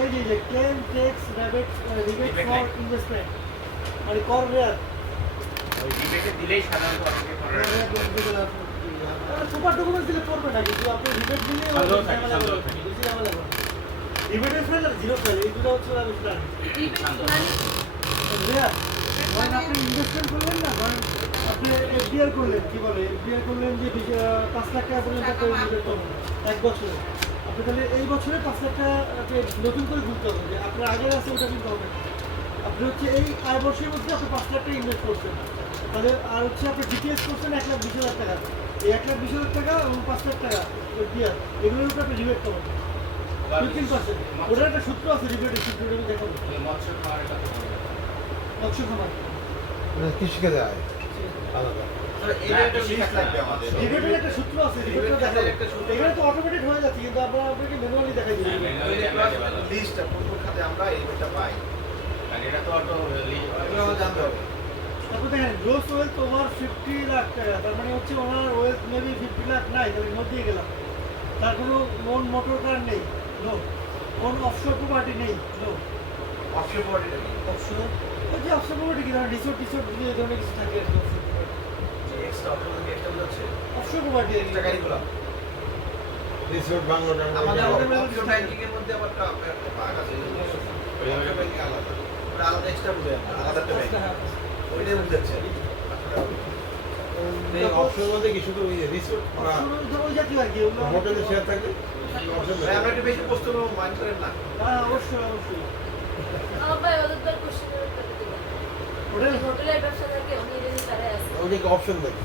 এই যে claim tax rebate for investment মানে কর রেয়ার ওই রিবেটে দিলেই সাধারণত আপনাকে সুপার ডকুমেন্ট দিলে পড়বে না কিন্তু আপনি রিবেট দিলে রিবেটের ফাইল আর জিরো ফাইল এই দুটো হচ্ছে আমি প্ল্যান রেয়ার মানে আপনি ইনভেস্টমেন্ট করলেন না কারণ আপনি এফডিআর করলেন কি বলে এফডিআর করলেন যে 5 লাখ টাকা পর্যন্ত একটা রিবেট পাবেন এক বছরে আপনি তাহলে এই বছরে 5 লাখ টাকা নতুন করে খুলতে হবে যে আপনার আগের আছে ওটা কিন্তু হবে আপনি হচ্ছে এই আয় বছরের মধ্যে আপনি 5 লাখ টাকা ইনভেস্ট করছেন তাহলে আর হচ্ছে আপনি ডিটিএস করছেন 1,20,000 টাকা এই 1,20,000 টাকা এবং 5 লাখ টাকা এফডিআর এগুলোর উপর আপনি রিবেট পাবেন 15%। ওটার একটা সূত্র আছে রিবেটের সূত্র আমি দেখাবো মৎস্য খামারের কথা বলবেন মৎস্য খামার কৃষিকে দেয় আলাদা রিবেটের একটা সূত্র আছে রিবেটের দেখাবো এখানে তো অটোমেটেড হয়ে যাচ্ছে কিন্তু আপনাকে ম্যানুয়ালি দেখাই দিই লিস্টটা কোন কোন খাতে আমরা এই রিবেটটা পাই কারণ এটা তো অটো এগুলো জানতে হবে তারপর দেখেন গ্রোস ওয়েলথ ওভার 50 লাখ টাকা তার মানে হচ্ছে ওনার ওয়েলথ মেবি 50 লাখ নাই তাহলে মধ্যে গেলাম তার কোনো ওন মোটর কার নেই নো ওন অফশোর প্রপার্টি নেই নো অফশোর বডি অফশোর ওই যে অফশোর প্রপার্টি কি ধরেন রিসোর্ট টিসোর্ট দিয়ে এই ধরনের কিছু থাকে যে এক্সট্রা অফশোর থেকে একটা হচ্ছে অফশোর প্রপার্টি এক্সট্রা গাড়িগুলো রিসোর্ট বাংলো আমাদের টাংলো অফশোর ব্যাংকিং এর মধ্যে আবার একটা ভাগ আছে অফশোর ব্যাংকিং আলাদা ওটা আলাদা এক্সট্রা বুঝে আলাদা একটা ব্যাংক ওইটাই বুঝাচ্ছে এই অপশন মধ্যে কি শুধু ওই রিসোর্ট ওই জাতীয় আর কি ওগুলো হোটেলে শেয়ার থাকলে অপশন ভাই আমরা একটু বেশি প্রশ্ন মাইন্ড করেন না হ্যাঁ অবশ্যই অবশ্যই ভাই ওদের তো কোশ্চেনের উত্তর দিতে হোটেল হোটেলের ব্যবসা থাকে উনি যদি তারাই আছে ওইটাকে অপশন দেখি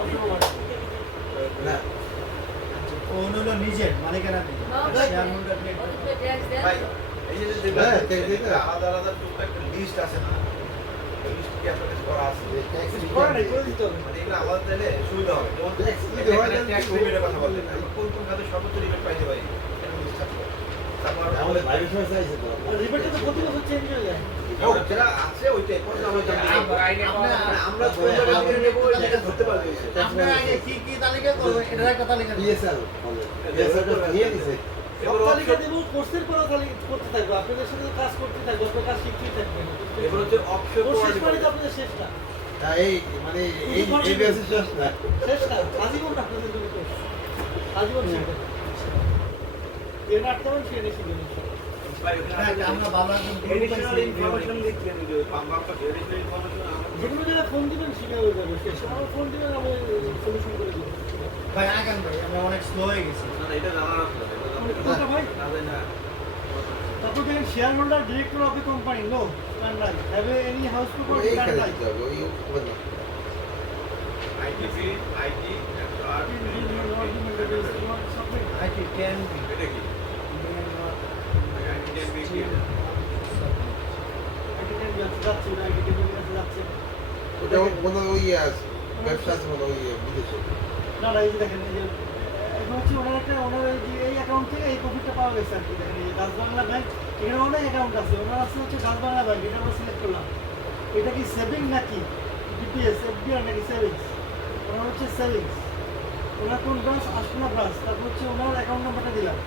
অফশোর প্রপার্টি না ও হলো নিজের মালিকানা নেই শেয়ার হোল্ডার নেই ওদের ট্যাক্স দেন ভাই এই যে হ্যাঁ, দেখবেন আলাদা আলাদা টুকটা একটা লিস্ট আছে না এই লিস্ট কি আপনাদের করা আছে করে নাই করে দিতে হবে মানে এগুলো আলাদা দিলে সুবিধা হবে যেমন Tax দিতে হয় না, ট্যাক্স রিবেটের কথা বললেন আমি কোন কোন খাতে সর্বোচ্চ রিবেট পাইতে পারি এটা লিস্ট আছে তারপর আমাদের বাইরের সময় চাইছে তো রিবেটটা তো প্রতি বছর চেঞ্জ হয়ে যায় ও যেটা আছে ওইটাই কোন আমরা জানি আইনে আমরা কোন জায়গা থেকে নেব এটা ধরতে পারবে আপনারা আগে কি কি তালিকা করবেন এটার একটা তালিকা দিন। ডিএসএল ডিএসএল নিয়ে দিছে সব তালিকা দেবো কোর্সের পরে তালিকা করতে থাকবো আপনাদের সাথে কাজ করতে থাকবো আপনার কাজ শিখতেই থাকবেন এবার হচ্ছে অফশোর কোর্স শেষ মানে তো আপনাদের শেষ না এই মানে এই বেসিস শেষ না শেষ না আজীবন আপনাদের জন্য কোর্স আজীবন শিখবেন এর আটটাও সে এনে শিখবেন ভাই হ্যাঁ, আমরা ভালো একজন গুরু এডিশনাল পাইছি। ইনফরমেশন দেখি আমি যে পাম্পটা এডিশনাল ইনফরমেশন যেগুলো যারা ফোন দিবেন শিখে হয়ে যাবে শেষ আমার ফোন দিবেন আমি সলিউশন করে দেবো ভাই আগান ভাই আমরা অনেক স্লো হয়ে গেছি না এটা জানা না কোনটা ভাই না তারপর দেখেন share holder director of the company no stand right have any house property এই স্ট্যান্ড খেলে রাইট দিতে হবে ওই ওখানে আইটি ফি আইটি আর আইটি 10 বি এটা কি আইটি বি কি ওটা কোনো ওই আছে ব্যবসা আছে কোনো ওই বিদেশে না না এই যে দেখেন এই যে এখন হচ্ছে ওনার একটা ওনার এই যে এই অ্যাকাউন্ট থেকে এই প্রফিটটা পাওয়া গেছে আর কি দেখেন এই যে ডাচ বাংলা ব্যাংক এখানে অনেক অ্যাকাউন্ট আছে ওনার আছে হচ্ছে ডাচ বাংলা ব্যাংক এটা আমরা সিলেক্ট করলাম এটা কি সেভিং নাকি ডিপিএস এফডিআর নাকি সেভিংস ওনার হচ্ছে সেভিংস ওনার কোন ব্রাঞ্চ আশনা ব্রাঞ্চ তারপর হচ্ছে ওনার অ্যাকাউন্ট নাম্বারটা দিলাম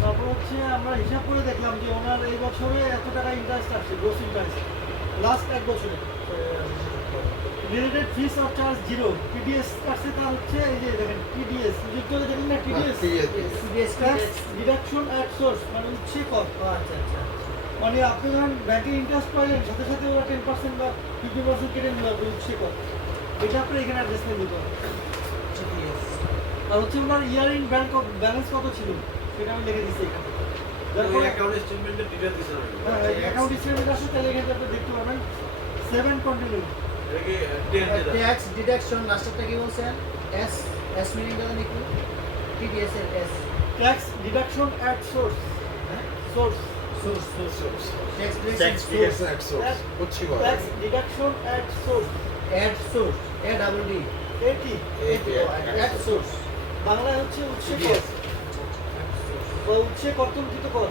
তারপর হচ্ছে আমরা হিসাব করে দেখলাম যে ওনার এই বছরে এত টাকা ইন্টারেস্ট আসছে গ্রোস ইন্টারেস্ট লাস্ট এক বছরে related fees or charge zero TDS কাটছে তার হচ্ছে এই যে দেখেন টিডিএস যুক্ত করে দেখেন না TDS CDS tax deduction at source মানে উচ্ছে কর আচ্ছা আচ্ছা মানে আপনি যখন ব্যাংকে ইন্টারেস্ট পাইলেন সাথে সাথে ওরা 10% বা 50% কেটে নিল আপনি উচ্ছে কর এটা আপনার এখানে অ্যাডজাস্টমেন্ট দিতে হবে আর হচ্ছে ওনার year in bank of balance কত ছিল সেটা আমি লিখে দিচ্ছি এখানে ওই অ্যাকাউন্ট স্টেটমেন্টের ডিটেইলস দিছেন অ্যাকাউন্ট স্টেটমেন্ট আসে তাহলে এখানে আপনি দেখতে পাবেন 7 কন্টিনিউ এটা কি 10 ট্যাক্স ডিডাকশন লাস্টটা কি বলছেন এস এস মিনিং দাদা নাকি টিডিএস এর S tax deduction at source হ্যাঁ source source source tax tax deduction DS at source বুঝছি বল tax deduction at source at source a double D এটি এড সোর্স বাংলায় হচ্ছে উচ্ছে কর বা উচ্ছে কর্তনকৃত কর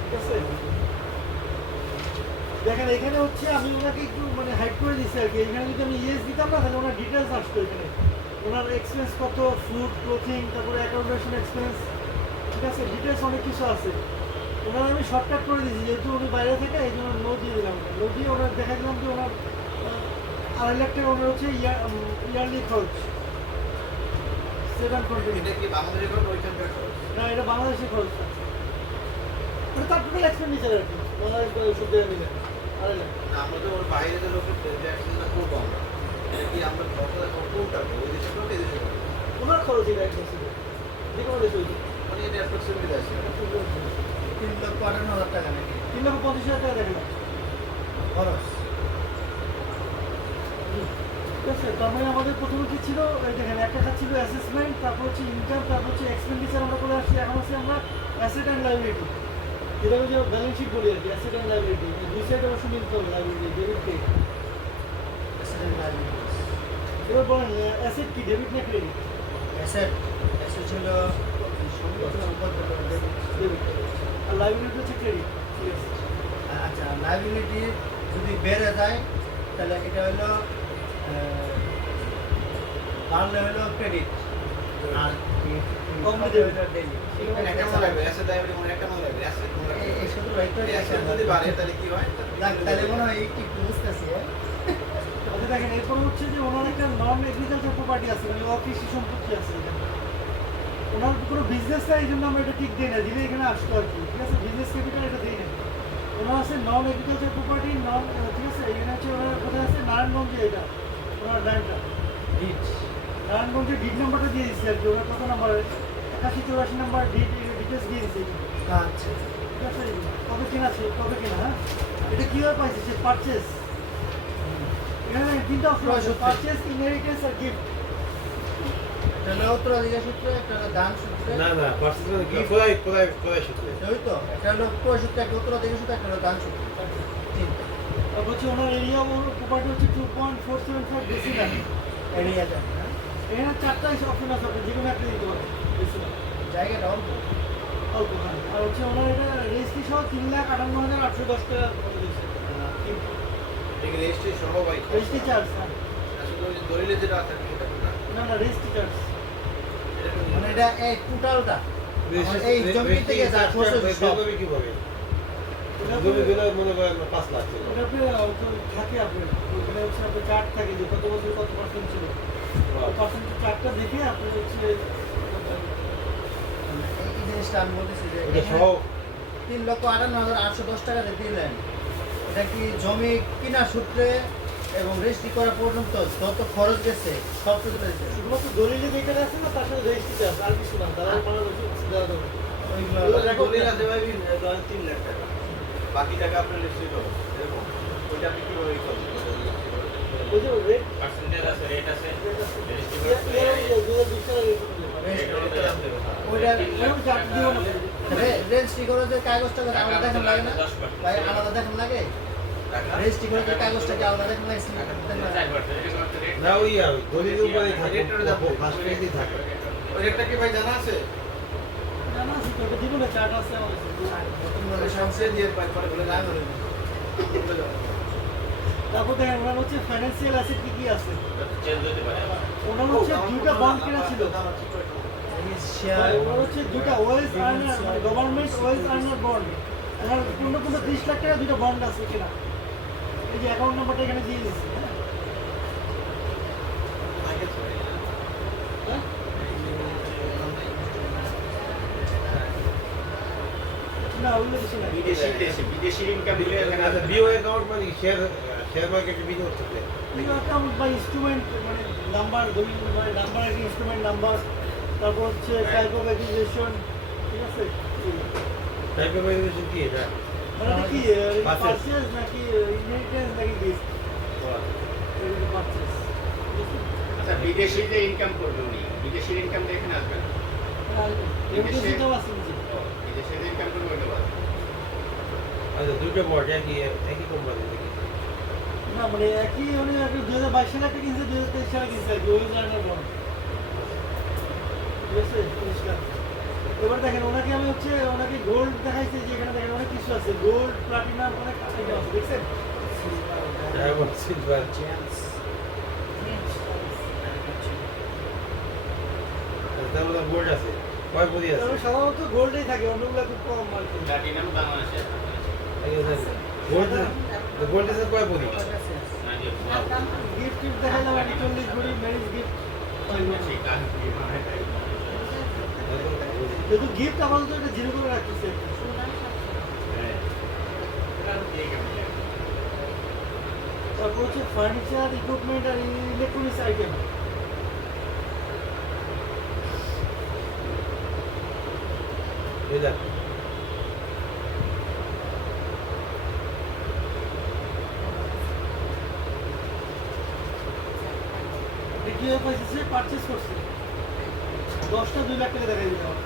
ঠিক আছে দেখেন এখানে হচ্ছে আমি ওনাকে একটু মানে হাইড করে দিচ্ছি আর কি এখানে যদি আমি ইয়েস দিতাম না তাহলে ওনার ডিটেলস আসতো এখানে ওনার এক্সপেন্স কত, ফুড, ক্লোথিং, তারপরে অ্যাকোমোডেশন এক্সপেন্স, ঠিক আছে, ডিটেলস অনেক কিছু আছে। ওনার আমি শর্টকাট করে দিয়েছি, যেহেতু উনি বাইরে থেকে, এই জন্য নো দিয়ে দিলাম। নো দিয়ে ওনার দেখা দিলাম যে ওনার 2.5 লাখ টাকা ওনার হচ্ছে ইয়ারলি খরচ 720। এটা কি বাংলাদেশের কোনো ওইখানকার খরচ? না, এটা বাংলাদেশের খরচ না, মানে তার টোটাল এক্সপেন্ডিচার আর কি, বাংলাদেশ সব জায়গায় মিলে 2.5 লাখ। না, আমরা তো ওর বাইরে যে লোকের ট্যাক্সটা করবো আমরা। এটা কি আমরা কোনটা ওই দেশে করবো, এই দেশে করবো? ওনার খরচ এটা একদম ছিল, যে কোনো দেশে হইতো। মানে এটা অ্যাপ্রক্সিমেটলি আছে। 3,58,000 টাকা নাকি 3,50,000 টাকা দেখলাম। খরচ। ঠিক আছে, তার মানে আমাদের প্রথমে কি ছিল, এই দেখেন একটা কাজ ছিল অ্যাসেসমেন্ট, তারপর হচ্ছে ইনকাম, তারপর হচ্ছে এক্সপেন্ডিচার আমরা করে আসছি। এখন হচ্ছে আমরা অ্যাসেট অ্যান্ড লাইবিলিটি, যেটা যে ব্যালেন্স শিট বলি আর কি, অ্যাসেট অ্যান্ড লাইবিলিটি, দুই সাইডে অবশ্য মিলতে হবে, liability, debit credit. Asset liabilities. এবার বলেন অ্যাসেট কি, ডেবিট না ক্রেডিট? অ্যাসেট ছিল সম্পদ ডেবিট, আর লাইবিলিটি হচ্ছে ক্রেডিট। ঠিক আছে, আচ্ছা, লাইবিলিটি যদি বেড়ে যায় তাহলে এটা হলো বাড়লে হলো ক্রেডিট, আর কমলে হলো debit। ডেবিট। একটা মনে লাগবে, অ্যাসেট লাইবিলিটি মনে একটা মনে লাগবে, অ্যাসেট মনে লাগবে। এই শুধু একটা অ্যাসেট যদি বাড়ে তাহলে কি হয়? তাহলে মনে হয় একটু বুঝতেছি। আচ্ছা দেখেন, এরপর হচ্ছে যে ওনার একটা নন এগ্রিকালচার প্রপার্টি আছে, মানে অকৃষি সম্পত্তি আছে এখানে। ওনার কোনো বিজনেস নাই, এই জন্য আমরা এটা ঠিক দিই না, দিলে এখানে আসতো আর কি। ঠিক আছে, বিজনেস ক্যাপিটাল এটা দিই না। ওনার আছে নন এগ্রিকালচার প্রপার্টি, নন, ঠিক আছে, এখানে হচ্ছে ওনার কোথায় আছে, নারায়ণগঞ্জে, এটা ওনার ল্যান্ডটা। নারায়ণগঞ্জের ডিড নাম্বারটা দিয়ে দিচ্ছি আর কি, ওনার কত নাম্বার, 8184 নাম্বার ডিড, ডিটেলস দিয়ে দিচ্ছি এখানে। আচ্ছা, ঠিক আছে, কবে কেনা আছে, কবে কেনা, হ্যাঁ, এটা কীভাবে পাইছে, সে পারচেস। এখানে তিনটা অপশন আছে, পারচেস, ইনহেরিটেন্স আর গিফট। এটা হলো উত্তরাধিকার সূত্রে, একটা হলো দান সূত্রে। না না পার্সোনাল কি কোথায় সূত্রে ওই তো, একটা হলো ক্রয় সূত্রে, একটা উত্তরাধিকার সূত্রে, একটা হলো দান সূত্রে। তিনটা তারপর হচ্ছে ওনার এরিয়া প্রপার্টি হচ্ছে 2.475 ডেসিমেল। এরিয়া জানি না, এখানে 4টা অপশন আছে, আপনি যে কোনো একটা দিতে পারেন, ডেসিমেল জায়গাটা অল্প। অল্প, হ্যাঁ। আর হচ্ছে ওনার এটা রেজিস্ট্রি সহ 3,58,810 টাকা দিয়েছে। এদিকে রেজিস্ট্রি সহ ভাই রেজিস্ট্রি চার্জ, হ্যাঁ, আসলে ওই দলিলে যেটা আছে ওটা কোনটা? না না, রেজিস্ট্রি চার্জ। এটা কোনটা? মানে এটা এই টোটালটা এই জমি থেকে যা খরচ সব। কিভাবে এটা জমি গুলো মনে করেন 5 লাখ ছিল। ওটা থাকে আপনার, ওখানে হচ্ছে আপনার চার্ট থাকে যে কত বছর কত পার্সেন্ট ছিল, পার্সেন্ট চার্টটা দেখে আপনি হচ্ছে এই জিনিসটা আমি বলতেছি যে ওটা সহ 3,58,810 টাকাতে দিলেন, এটা কি জমি কিনা সূত্রে এবং রেজিস্ট্রি করা পর্যন্ত যত খরচ গেছে সব কিছু দিতে হবে। শুধুমাত্র দলিলে যেটা আছে না, তার সাথে রেজিস্ট্রি চার্জ, আর কিছু না, তারা মানে দেওয়া যাবে। ওইগুলো দলিল আছে ভাই ধরেন 3 লাখ টাকা, বাকি টাকা আপনার রেজিস্ট্রি করো, এরকম ওইটা আপনি কিভাবে করবেন? ওই যে রেট, পার্সেন্টেজ আছে, রেট আছে, রেজিস্ট্রি ইয়ার করতে ইয়ার 2020 সালে রেট ওইটা আমি চার্ট দিব না। রেজিস্ট্রি করে যে কাগজটা আলাদা দেখেন লাগে না ভাই, আলাদা দেখেন লাগে রেজিস্ট্রি করে যে কাগজটা কি আলাদা দেখেন লাগে? না ওই দলিল উপরে থাকে ফার্স্ট পেজে থাকে। ওই রেটটা কি ভাই জানা আছে? জানা আছে তো, ওটা দিব না, চার্ট আছে আমাদের। ওই সংসদে দিয়ে পাই পরে বলে না করে তারপর দেখেন ওনার হচ্ছে ফাইন্যান্সিয়াল অ্যাসেট কি কি আছে। চেঞ্জ হতে পারে। ওনার হচ্ছে 2টা বন্ড কেনা ছিল, শেয়ার ওনার হচ্ছে 2টা ওয়েজ আর্নার, মানে গভর্নমেন্ট ওয়েজ আর্নার বন্ড। ওনার পূর্ণ 30 লাখ টাকা 2টা বন্ড আছে কেনা। এই যে অ্যাকাউন্ট নাম্বারটা এখানে দিয়ে দিচ্ছি, হ্যাঁ। হ্যাঁ? না, ওগুলো কিছু না। বিদেশি ইনকাম দিলে এখানে আচ্ছা বিও অ্যাকাউন্ট মানে শেয়ার মার্কেটে বিনিয়োগ করতে অ্যাকাউন্ট বা ইনস্ট্রুমেন্ট, মানে নাম্বার, দলিল, মানে নাম্বার একটা ইনস্ট্রুমেন্ট নাম্বার, তারপর হচ্ছে টাইপ অফ অ্যাকুইজিশন, ঠিক আছে। টাইপ অফ ভ্যালুয়েশন কি এটা? মানে এটা কি Purchase. পারচেজ নাকি ইনহেরিটেন্স নাকি গিফট? পারচেজ। আচ্ছা, বিদেশি যে ইনকাম করবে উনি, বিদেশির ইনকাম দিয়ে এখানে আসবে না। এমটিসিটাও আছে নিচে। বিদেশি যে ইনকাম করবে ওইটা বাদ। আচ্ছা দুটো বোর্ড একই কোম্পানি থেকে না মানে একই, উনি 2022 সালে একটা কিনছে, 2023 সালে কিনছে আর কি, ওই জার্নাল বন্ড। ঠিক আছে, পরিষ্কার। এবার দেখেন ওনাকে আমি হচ্ছে ওনাকে গোল্ড দেখাইছি, যে এখানে দেখেন অনেক কিছু আছে, গোল্ড, প্লাটিনাম, অনেক আইটেম আছে, দেখছেন? ডায়মন্ড সিলভার তারপর গোল্ড আছে কয় পরি আছে তাহলে সাধারণত গোল্ডেই থাকে, অন্যগুলো খুব কম আর কি। প্লাটিনাম বাংলাদেশে গোল্ড গোল্ড আছে কয় পরি না যে গিফট টিফট দেখা যাবে 40 ভরি ম্যারেজ গিফট। সেই কাজ কি মানে তাই যেহেতু গিফট আপাতত এটা জিরো করে রাখতেছে। হ্যাঁ এটা ঠিক আছে তারপর হচ্ছে ফার্নিচার, ইকুইপমেন্ট আর ইলেকট্রনিক্স আইটেম। এই দেখ কিভাবে পাইছে পারচেস করছে 10টা 2 লাখ টাকা দেখাই দিতে হবে।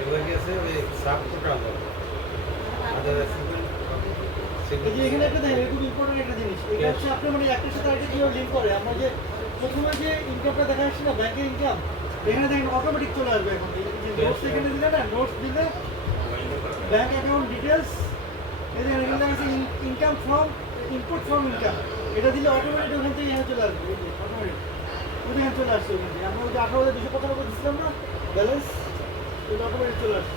এগুলো কি আছে ওই সাব টোটাল আদার এই যে এখানে একটা দেখেন, খুব ইম্পর্টেন্ট একটা জিনিস, এটা হচ্ছে আপনি মানে একটার সাথে আরেকটা কিভাবে লিঙ্ক করে। আমরা যে প্রথমে যে ইনকামটা দেখা আসছে না, ব্যাংকের ইনকাম, এখানে দেখেন অটোমেটিক চলে আসবে। এখন নোটস এখানে দিলে না, নোটস দিলে ব্যাংক অ্যাকাউন্ট ডিটেলস, এই যে এখানে দেখা যাচ্ছে income from input from income, এটা দিলে অটোমেটিক ওখান থেকে এখানে চলে আসবে। এই যে অটোমেটিক ওখানে চলে আসছে। ওখান থেকে আমরা ওই যে 18,295 দিচ্ছিলাম না ব্যালেন্স, ওটা অটোমেটিক চলে আসছে।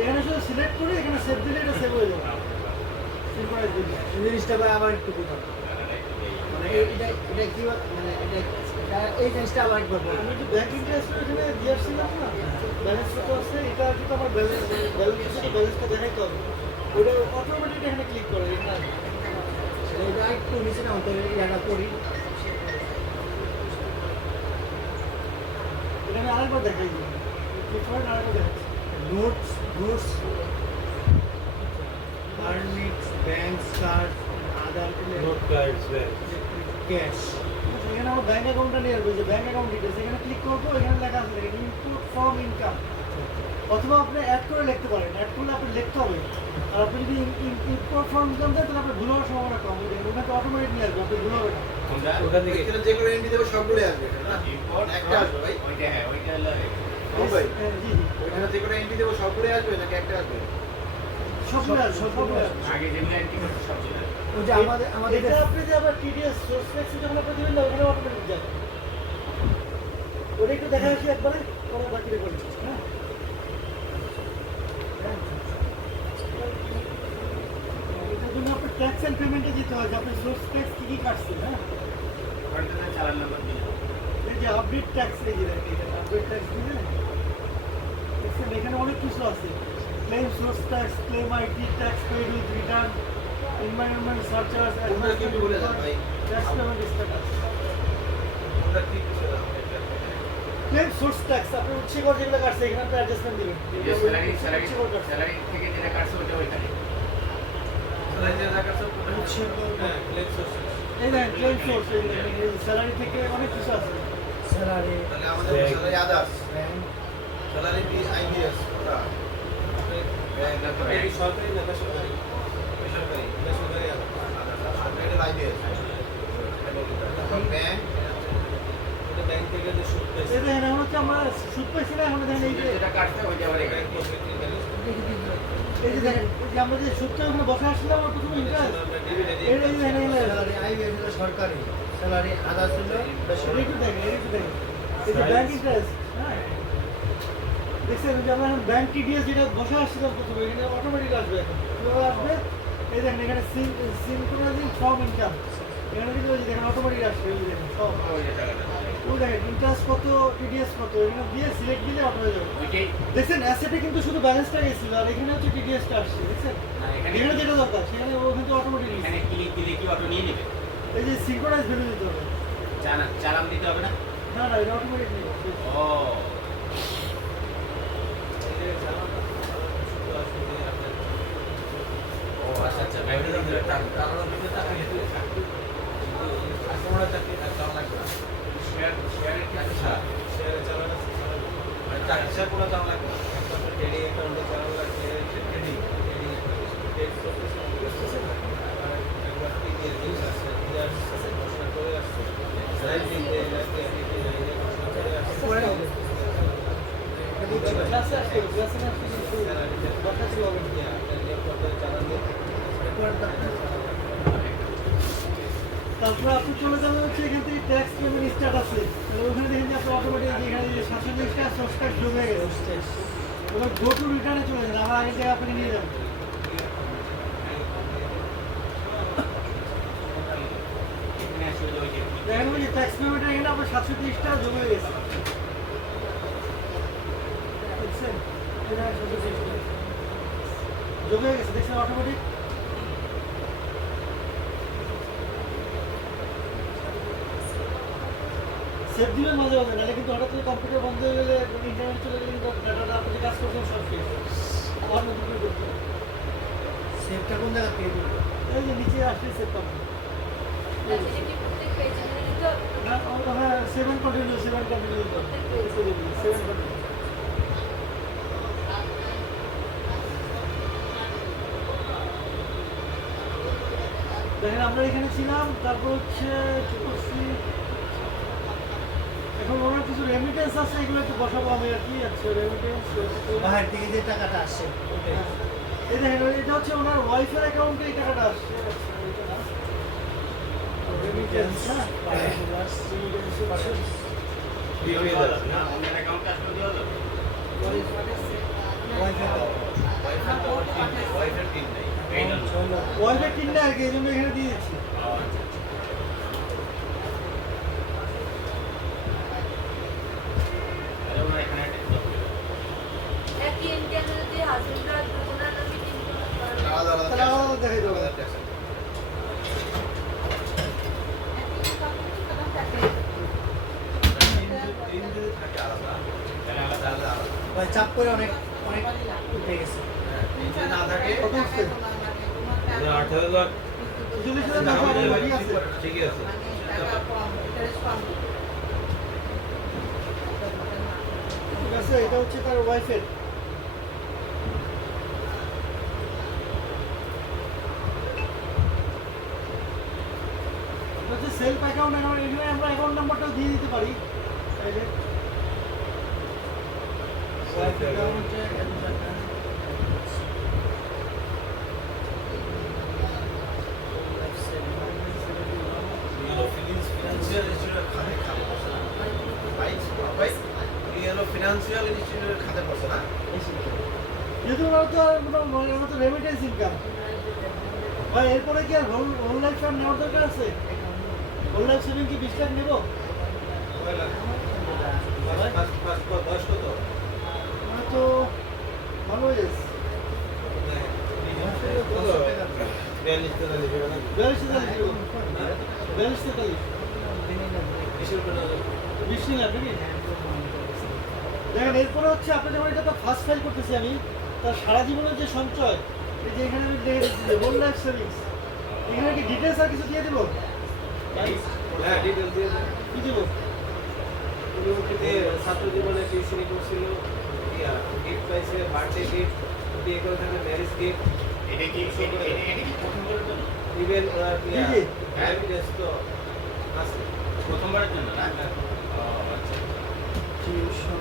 এখানে শুধু সিলেক্ট করে এখানে সেভ দিলে এটা সেভ হয়ে যাবে। সিম্পল জিনিস। এই জিনিসটা ভাই আবার একটু বুঝান, মানে এটা এটা কি মানে এটা এই জিনিসটা আবার একবার বলুন। আমি যে ব্যাংক ইন্টারেস্ট এখানে দিয়ে আসছিলাম না, ব্যালেন্স কত আছে, এটা কিন্তু আমার ব্যালেন্সটা দেখাইতে হবে। ওটা অটোমেটিক এখানে ক্লিক করে এখানে এটা একটু নিচে নাও তো এটা করি। এটা আমি আরেকবার দেখাই দিই, ক্লিক করেন আরেকবার দেখাচ্ছি। Notes notes permits bank card other note cards cash. এখানে আমার ব্যাংক অ্যাকাউন্টটা নিয়ে আসবে, যে ব্যাংক অ্যাকাউন্ট ডিটেলস এখানে ক্লিক করবো, এখানে লেখা আছে দেখেন ইনপুট ফ্রম ইনকাম, অথবা আপনি অ্যাড করে লিখতে পারেন। অ্যাড করলে আপনি লিখতে হবে, আর আপনি যদি ইনপুট ফ্রম ইনকাম দেন তাহলে আপনার ভুল হওয়ার সম্ভাবনা কম। ওখানে তো অটোমেটিক নিয়ে আসবে, আপনি ভুল হবে না। কোনটা ওটা থেকে এখানে যেগুলো এন্ট্রি দেবো সবগুলোই আসবে না? ইম্পোর্ট একটা আসবে ভাই? ওইটা হ্যাঁ ওইটা হলো ও ভাই, হ্যাঁ, জি জি, ওইখানে যেগুলো এন্ট্রি দেবো সবগুলোই আসবে নাকি একটা আসবে? সবগুলো আসবে, সবগুলো আসবে। আগে যেগুলো এন্ট্রি করতে সব ছিল ওই যে আমাদের এটা আপনি যে আবার টিডিএস সোর্স ট্যাক্স যখন আপনি দিবেন না, ওখানে অটোমেটিক যাবে। ওটা একটু দেখা আসি একবারে, পরে বাকিটা করি। হ্যাঁ, এটার জন্য আপনার ট্যাক্স অ্যান্ড পেমেন্টে যেতে হয় যে আপনি সোর্স ট্যাক্স কী কী কাটছেন। হ্যাঁ, ওখানে চালান নাম্বার দিলাম এই যে আপডেট ট্যাক্স, এই যে আপডেট ট্যাক্স দিলে দেখছেন এখানে অনেক কিছু আছে। Claim source tax, claim ID, tax paid with return, environment surcharge, ওটা কি বলে দেন ভাই? Tax payment status. ওটা কি বলে দেন? ক্লেম সোর্স ট্যাক্স, আপনি উৎসে কর যেগুলো কাটছে এখানে আপনি অ্যাডজাস্টমেন্ট দিবেন। স্যালারি উৎসে কর কাটছে। স্যালারি থেকে যেটা কাটছে ওটা ওইখানে এই দেখেন ক্লেম সোর্স, স্যালারি থেকে অনেক কিছু আছে। স্যালারি তাহলে আমাদের salary others, bank salary IDs ওটা ব্যাংক না তো এই সরকারি না বেসরকারি বেসরকারি বেসরকারি সরকারি আইডিএস ব্যাংক এটা ব্যাংক থেকে যে সুদ এই দেখেন এখন হচ্ছে আমরা সুদ পাইছি না, এখন দেখেন এই যে যেটা কাটছে ওইটা আবার এখানে এই যে দেখেন এই যে আমরা যে সুদটা ওখানে বসে আসছিলাম আমার প্রথমে ইন্টারেস্ট, এই যে দেখেন এই স্যালারি আইবিএস হলো সরকারি, স্যালারি আদার্স হলো বেসরকারি। একটু দেখেন, একটু দেখেন এই যে ব্যাংক ইন্টারেস্ট। হ্যাঁ, দেখছেন যে আমরা এখন ব্যাংক টিডিএস যেটা বসে আসছিলাম প্রথমে, এখানে অটোমেটিক আসবে। এখন কীভাবে আসবে, এই দেখেন এখানে সিনক্রোনাইজিং ফ্রম ইনকাম, এখানে কিন্তু ওই যে দেখেন অটোমেটিক আসবে। এই যে দেখেন সব ওই যে টাকাটা ওই দেখেন ইন্টারেস্ট কত, টিডিএস কত, এখানে দিয়ে সিলেক্ট দিলে অটো হয়ে যাবে। ওইটাই দেখছেন অ্যাসেটে কিন্তু শুধু ব্যালেন্সটা গেছিল, আর এখানে হচ্ছে টিডিএসটা আসছে। দেখছেন না, এখানে এখানে যেটা দরকার সেখানে ও কিন্তু অটোমেটিক এখানে ক্লিক দিলে কি অটো নিয়ে নেবে এই যে সিনক্রোনাইজ ভ্যালু দিতে হবে। চালান দিতে হবে না না না, এটা অটোমেটিক নেই। ও ও আচ্ছা আচ্ছা ব্যাংকে দিতে হবে। শেয়ারের কি আছে ক্লাসে আসতে হবে, ক্লাসে না আসতে কিন্তু দরকার ছিল হবে না। তারপরে আপনি চলে যাবেন হচ্ছে এখান থেকে ট্যাক্স পেমেন্ট স্ট্যাটাসে, ওখানে দেখেন যে আপনার অটোমেটিক যেখানে যে 720 টাকা সস্তায় জমে গেছে, এবার গো টু রিটার্নে চলে যান, আমার আগের জায়গায় আপনাকে নিয়ে যাবেন। এখানে আসলে ওই যে দেখেন ওই যে ট্যাক্স পেমেন্ট এখানে আপনার 730 টাকা জমে গেছে, দেখছেন এটা 730 টাকা জমে গেছে, দেখছেন অটোমেটিক। সেভ দিবেন মাঝে মাঝে, নাহলে কিন্তু হঠাৎ করে কম্পিউটার বন্ধ হয়ে গেলে, ইন্টারনেট চলে গেলে কিন্তু ডাটাটা আপনি যে কাজ করছেন সব শেষ, আবার নতুন করে করতে হবে। সেভটা কোন জায়গা পেয়ে দিবে? এই যে নিচে আসলে সেভ পাবেন। এটা কি প্রত্যেক পেজে দিতে হবে? না, হ্যাঁ, 7 কন্টিনিউ 7 কন্টিনিউ প্রত্যেক পেজে 7 কন্টিনিউ। দেখেন আমরা এখানে ছিলাম, তারপর হচ্ছে কি করছি, এখন ওনার কিছু রেমিটেন্স আছে, এগুলো একটু বসাবো আমি আর কি। আচ্ছা রেমিটেন্স, বাহির থেকে যে টাকাটা আসে ওটাই। এই দেখেন এটা হচ্ছে ওনার ওয়াইফের অ্যাকাউন্টে এই টাকাটা আসছে। আচ্ছা এটা না রেমিটেন্স, না দিয়ে দাও না অন্যের অ্যাকাউন্টে আসলে দেওয়া যাবে। ওয়াইফের টিম নেই। এই জন্য। ওয়াইফের কিনলে আর কি, এই জন্য এখানে দিয়ে দিচ্ছি। তাহলে ওরা এখানে ট্যাক্স দেবে। একই ইনকামে যদি হাজবেন্ডরা দুজনের নামে ইনকাম করেন, আলাদা আলাদা তাহলে আলাদা দেখাই দেবো। আলাদা tax আছে। টিম যদি থাকে আলাদা, তাহলে আলাদা তাহলে আলাদা। ভাই চাপ করে অনেক অনেক উঠে গেছে। হ্যাঁ, টিম যদি না থাকে কত হচ্ছে? 18,000 40,000 টাকা আমার বাকি আছে। ঠিক আছে। ঠিক আছে, এটা হচ্ছে তার ওয়াইফের। হচ্ছে সেলফ অ্যাকাউন্ট, এখানে আমরা অ্যাকাউন্ট নাম্বারটাও দিয়ে দিতে পারি। এই যে ওয়াইফ অ্যাকাউন্টে এত টাকা। ফিনান্সিয়াল ইনস্টিটিউটের খাতে খাতে পড়ছে না। ভাই ভাই এই হলো ফিনান্সিয়াল ইনস্টিটিউটের খাতে পড়ছে না। যেহেতু ওরা তো আর ওরা তো রেমিটেন্স ইনকাম। ভাই এরপরে কি আর হোল লাইফ ফান্ড নেওয়ার দরকার আছে? হোল লাইফ সেভিং কি 20 লাখ নেবো? বয়স কত? মানে তো ভালো হয়ে যাচ্ছে। 42 20 লাখ নাকি? দেখেন এরপরে হচ্ছে আপনি যখন এটা তো ফার্স্ট ফাইল করতেছি আমি, তার সারা জীবনের যে সঞ্চয়, এই যে এখানে আমি দেখে দিচ্ছি যে হোল লাইফ সেভিংস, এখানে কি ডিটেলস আর কিছু দিয়ে দেবো? হ্যাঁ ডিটেল দিয়ে দেন। কি দেবো? ইউনিভার্সিটিতে ছাত্র জীবনে টিউশনি করছিল, গিফট পাইছে, বার্থডে গিফট, বিয়ে করে থাকলে ম্যারেজ গিফট, এটা কি এটা কি প্রথমবারের জন্য? ইভেন ওরা জি, জি। হ্যাপিনেস তো আছে। প্রথমবারের জন্য না? হ্যাঁ। ও আচ্ছা। টিউশন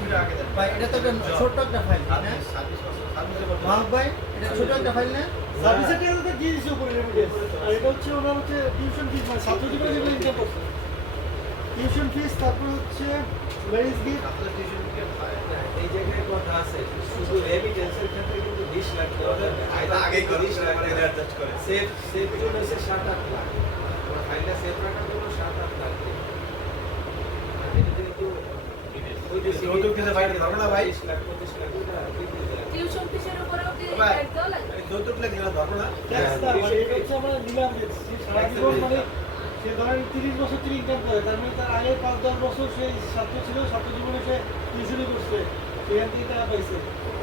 ফিটা আগে দেন। ভাই এটা তো একটা ছোট্ট একটা ফাইল তাই না? 26 বছর 26 বছর। মাহবুব ভাই এটা ছোট একটা ফাইল না? সার্ভিসের টাকা তো দিয়ে দিচ্ছে উপরে রেমিটেন্স, আর এটা হচ্ছে ওনার হচ্ছে টিউশন ফিস, মানে ছাত্র জীবনে যেগুলো ইনকাম করছে টিউশন ফিস, তারপর হচ্ছে ম্যারেজ গিফট। আপনাদের টিউশন ফিটা পায়। এই জায়গায় কথা আছে, শুধু রেমিটেন্সের ক্ষেত্রে কিন্তু 20 লাখ দেওয়া যাবে। আগে করে 20 লাখ মানে টাকা। অ্যাডজাস্ট করে। সেফ সেফ জন্য হচ্ছে 7-8 লাখ। ওরা ফাইলটা সেফ রাখার জন্য 7-8 লাখ দেবে। আর এটা যেহেতু ওই যে যৌতুক দিতে বাইরে ধরো না ভাই। 20 লাখ 25 লাখ ওটা দিতে দেয়। টিউশন ফিসের উপরেও কি ভাই, ট্যাক্স দেওয়া লাগে? যৌতুক লাগলে ধরো না। ট্যাক্স তার মানে এটা হচ্ছে আমরা নিলাম যে সে সারা জীবন মানে সে ধরেন 30 বছর থেকে ইনকাম করে, তার মানে তার আগে 5-10 বছর সে ছাত্র ছিল, ছাত্র জীবনে সে টিউশনই করছে, সেখান থেকে টাকা পাইছে।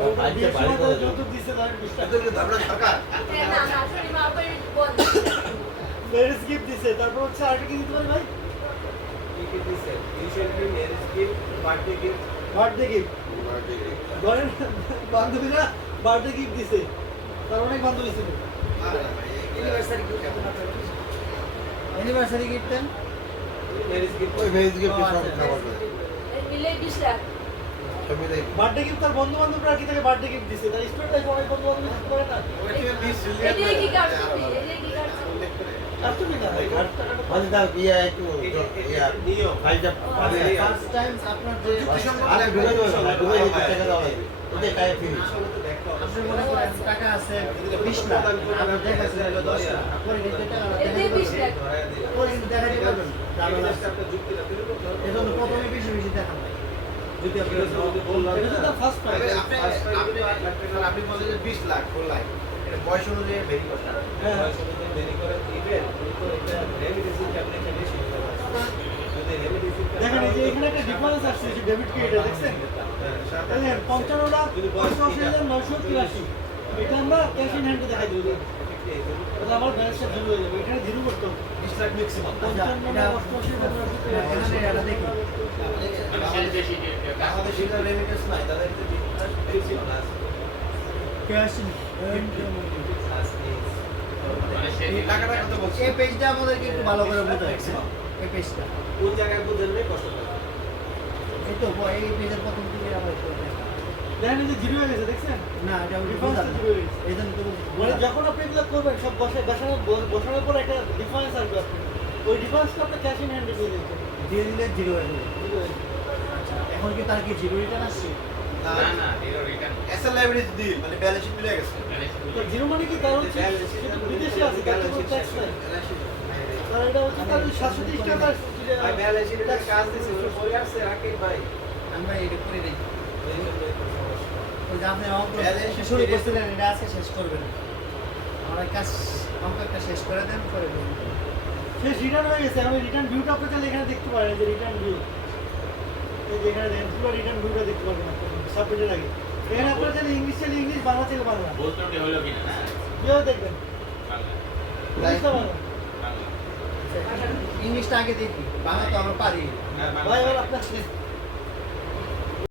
আচ্ছা, বিয়ের সময় বাড়ি তারা করে যৌতুক দিচ্ছে, ধরেন 20 টাকা যৌতুক ধরো না সরকার। হ্যাঁ, না না আসলে মা বাবার বল ম্যারেজ গিফট দিচ্ছে, তারপর হচ্ছে আরেকটা কি দিতে পারি ভাই? কি কি দিছে? Tuition fee, marriage gift, birthday gift. Birthday gift, ধরেন বান্ধবীরা বার্থডে গিফট দিছে, তার অনেক বান্ধবী ছিল। অ্যানিভার্সারি গিফট দেন। ম্যারেজ গিফট এই মিলে 20 লাখ। বার্থডে গিফট তার বন্ধু বান্ধবরা কি তাকে বার্থডে গিফট দিছে, তার স্টুডেন্ট লাইফে অনেক বন্ধু বান্ধব থাকতে পারে না। ওইটা 20 এটাই কি কাটছে? এটাই কি কাটছে? উল্লেখ করে কাস্টমই না, এই 1000 টাকাটা মানে দাও বিয়ে একটু ইয়া নিয়ম ফাইলটা পাবে ফার্স্ট টাইম আপনার যে আর ঢুকে দেবো না ঢুকে দিতে টাকা দাও লাগবে ওদের টাকা ফিনিশ আসলে তো দেখো আপনি মনে করেন টাকা আছে 20 লাখ আপনি দেখাচ্ছেন হলো 10 লাখ পরে কিন্তু টাকা এতে 20 লাখ। ধরায় দিই পরে কিন্তু দেখাতে পারবেন না। দাম এই আছে। আপনার যুক্তিটা তুলে করতে হবে এজন্য প্রথমে বেশি বেশি দেখান ভাই যদি আপনি বললাম এটা তো না ফার্স্ট আপনি প্রাইস। আপনি আপনি বলেন যে 20 লাখ ফুল লাইফ এটা বয়স অনুযায়ী ভেরি করে না হ্যাঁ। বয়স অনুযায়ী দেরি করে দিবেন কিন্তু এটা রেমিডিসিন ক্যাবিনেটে বেশি হতে পারে যদি রেমিডিসিন দেখেন এই যে এখানে একটা ডিফারেন্স আসছে যে ডেবিট ক্রেডিট দেখছেন? দেখেন 55 লাখ 85,983 এটা আমরা ক্যাশ ইন হ্যান্ডে দেখাই দিই। তাহলে আমার ব্যালেন্সটা জিরো হয়ে যাবে। এখানে জিরো করতে হবে। 20 লাখ ম্যাক্সিমাম 55 লাখ 88,983 এখানে এটা দেখি মানে সেই দেশি যে আমাদের সেটা রেমিটেন্স নাই তাদের যে ক্যাশ ইন মানে সেই এই টাকাটা কত বলছে এই পেজটা আমাদেরকে একটু ভালো করে বোঝায় ম্যাক্সিমাম এই পেজটা কোন জায়গায় বুঝেন নেই কষ্ট পাবেন এই তো এই পেজের প্রথম দিকে আবার একটু দেখা। দেখেন এই যে জিরো হয়ে গেছে দেখছেন? না এটা ডিফারেন্সটা জিরো হয়ে গেছে। এই জন্য তো বলছি, মানে যখন আপনি এগুলো করবেন সব বসানোর পর একটা ডিফারেন্স আসবে আপনার। ওই ডিফারেন্সটা আপনি ক্যাশ ইন হ্যান্ডে দিয়ে দিচ্ছেন। দিয়ে দিলে জিরো হয়ে যাবে। জিরো হয়ে যাবে। আচ্ছা এখন কি তার কি জিরো রিটার্ন আসছে? না না জিরো রিটার্ন এসএল লাইব্রেরি দিল মানে ব্যালেন্স শিট মিলে গেছে তো জিরো মানে কি তার হচ্ছে সে তো বিদেশে আছে তার তো কোনো ট্যাক্স নাই। আর এটা হচ্ছে তার 730 টাকা ভাই ব্যালেন্স শিটের কাজ দিছি ওর পরে আসছে রাকিব ভাই আমি ভাই এটা করে দিই এই জন্য একটু সমস্যা ওই যে আপনি অঙ্ক Balance sheet শুরু করে- করছিলেন এটা আজকে শেষ করবেন আমার এই কাজ অঙ্ক একটা শেষ করে দেন করে দেবেন সে রিটার্ন হয়ে গেছে। আমি রিটার্ন ভিউটা আপনি তাহলে এখানে দেখতে পারেন যে রিটার্ন ভিউ। এই যে এখানে দেখেন পুরো রিটার্ন ভিউটা দেখতে পারবেন আপনি সাবমিটের আগে। এখানে আপনার চাইলে ইংলিশ চাইলে ইংলিশ, বাংলা চাইলে বাংলা। বলতে হলো কিনা না যেও দেখবেন। বাংলা ইংলিশটা বাংলা। বাংলা ইংলিশটা আগে দেখি বাংলা তো আমরা পারি না ভাই বাংলা এবার আপনার